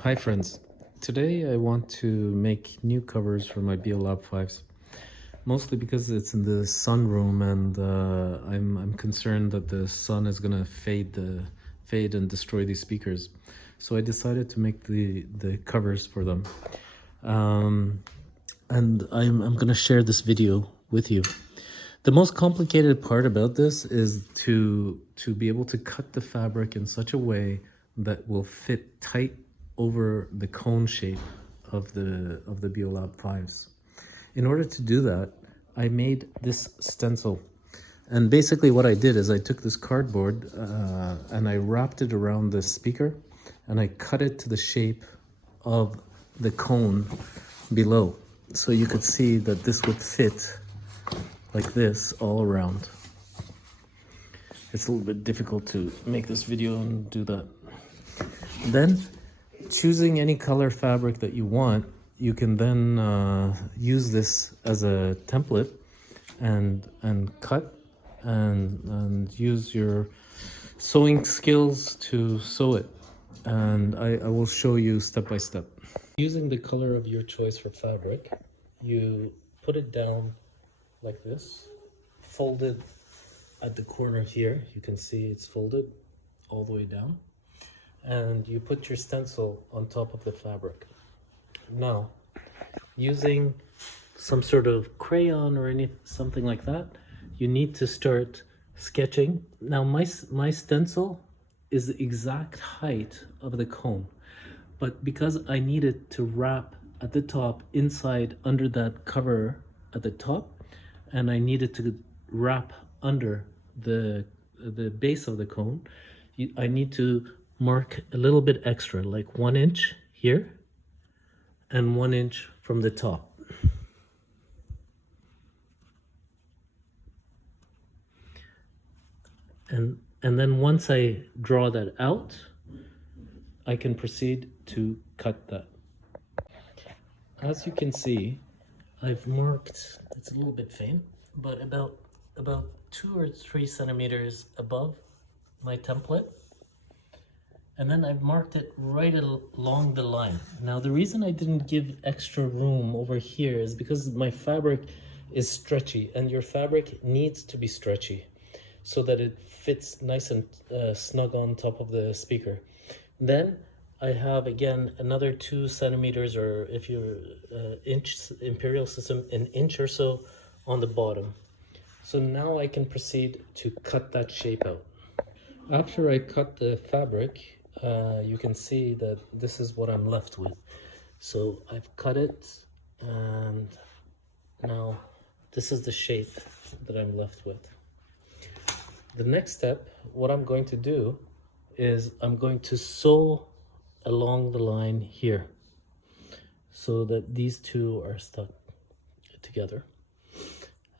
Hi friends, today I want to make new covers for my Beolab 5s, mostly because it's in the sunroom and I'm concerned that the sun is gonna fade and destroy these speakers. So I decided to make the covers for them. And I'm gonna share this video with you. The most complicated part about this is to be able to cut the fabric in such a way that will fit tight over the cone shape of the Beolab 5s. In order to do that, I made this stencil. And basically what I did is I took this cardboard and I wrapped it around the speaker and I cut it to the shape of the cone below. So you could see that this would fit like this all around. It's a little bit difficult to make this video and do that. Then, choosing any color fabric that you want, you can then use this as a template and cut and use your sewing skills to sew it. And I will show you step by step. Using the color of your choice for fabric, you put it down like this, folded at the corner here. You can see it's folded all the way down, and you put your stencil on top of the fabric. Now, using some sort of crayon or something like that, you need to start sketching. Now my stencil is the exact height of the cone, but because I needed to wrap at the top, inside, under that cover at the top, and I needed to wrap under the base of the cone, I need to mark a little bit extra, like 1 inch here and 1 inch from the top. And then once I draw that out, I can proceed to cut that. As you can see, I've marked, it's a little bit faint, but about 2 or 3 centimeters above my template. And then I've marked it right along the line. Now the reason I didn't give extra room over here is because my fabric is stretchy, and your fabric needs to be stretchy so that it fits nice and snug on top of the speaker. Then I have again another 2 centimeters, or if you're inch imperial system, an inch or so on the bottom. So now I can proceed to cut that shape out. After I cut the fabric, you can see that this is what I'm left with. So I've cut it, and now this is the shape that I'm left with. The next step, what I'm going to do is I'm going to sew along the line here so that these two are stuck together,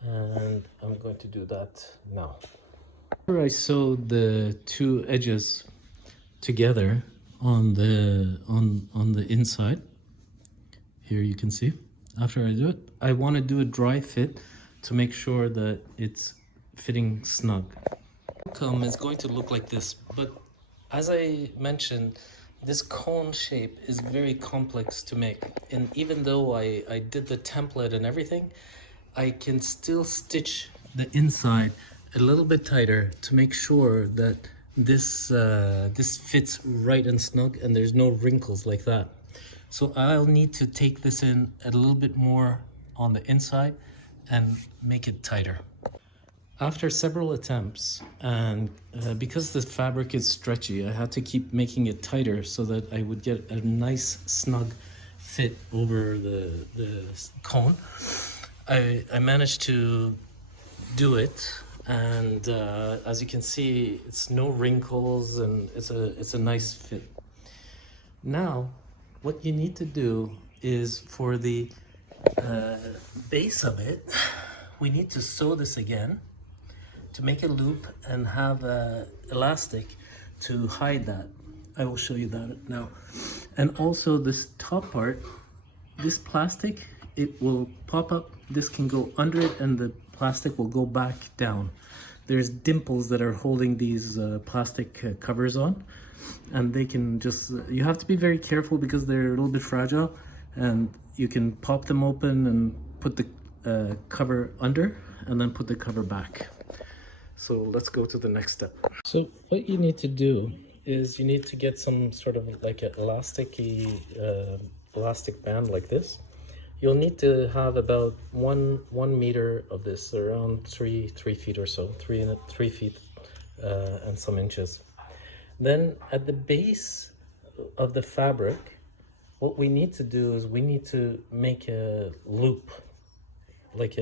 and I'm going to do that now. After I sewed the two edges together on the inside here, you can see, after I do it, I want to do a dry fit to make sure that it's fitting snug. The outcome is going to look like this, but as I mentioned, this cone shape is very complex to make, and even though I did the template and everything, I can still stitch the inside a little bit tighter to make sure that this fits right and snug and there's no wrinkles like that. So I'll need to take this in a little bit more on the inside and make it tighter. After several attempts, and because the fabric is stretchy, I had to keep making it tighter so that I would get a nice snug fit over the cone. I managed to do it, and as you can see, it's no wrinkles and it's a nice fit. Now, what you need to do is for the base of it, we need to sew this again to make a loop and have elastic to hide that. I will show you that now. And also this top part, this plastic, it will pop up. This can go under it and the plastic will go back down. There's dimples that are holding these plastic covers on. and they can just, you have to be very careful because they're a little bit fragile, and you can pop them open and put the cover under and then put the cover back. So let's go to the next step. So what you need to do is you need to get some sort of like an elastic band like this. You'll need to have about one meter of this, around three feet or so, 3 feet and some inches. Then at the base of the fabric, what we need to do is we need to make a loop, like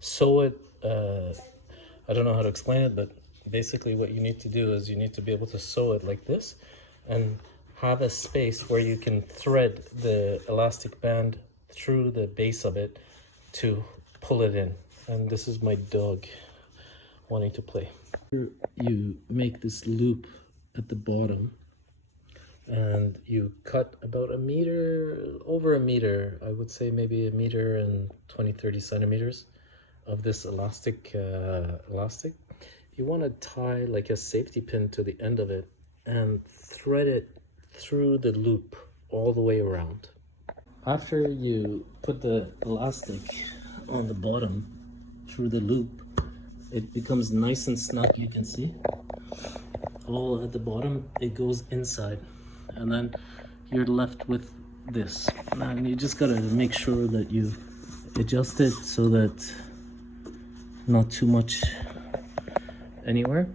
sew it. I don't know how to explain it, but basically what you need to do is you need to be able to sew it like this and have a space where you can thread the elastic band through the base of it to pull it in. And this is my dog wanting to play. You make this loop at the bottom and you cut about a meter, over a meter, I would say maybe a meter and 20-30 centimeters of this elastic. You want to tie like a safety pin to the end of it and thread it through the loop all the way around. After you put the elastic on the bottom through the loop, it becomes nice and snug. You can see all at the bottom, it goes inside, and then you're left with this. And you just gotta make sure that you adjust it so that not too much anywhere.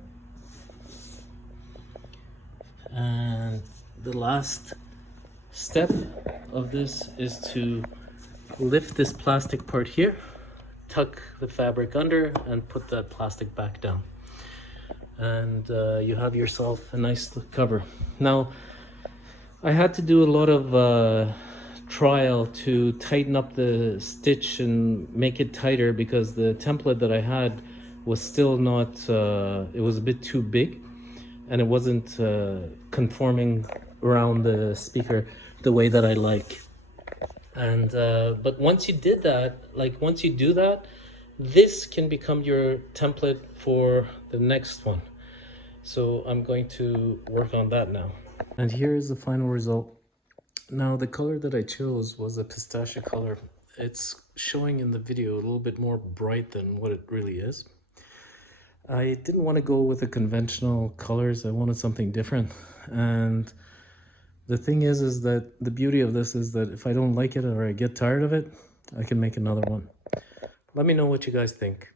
And the last step of this is to lift this plastic part here, tuck the fabric under, and put that plastic back down. And you have yourself a nice cover. Now, I had to do a lot of trial to tighten up the stitch and make it tighter because the template that I had was still not, it was a bit too big and it wasn't conforming around the speaker the way that I like. And but once you did that, once you do that, this can become your template for the next one. So I'm going to work on that now. And here is the final result. Now the color that I chose was a pistachio color. It's showing in the video a little bit more bright than what it really is. I didn't want to go with the conventional colors. I wanted something different. And the thing is that the beauty of this is that if I don't like it or I get tired of it, I can make another one. Let me know what you guys think.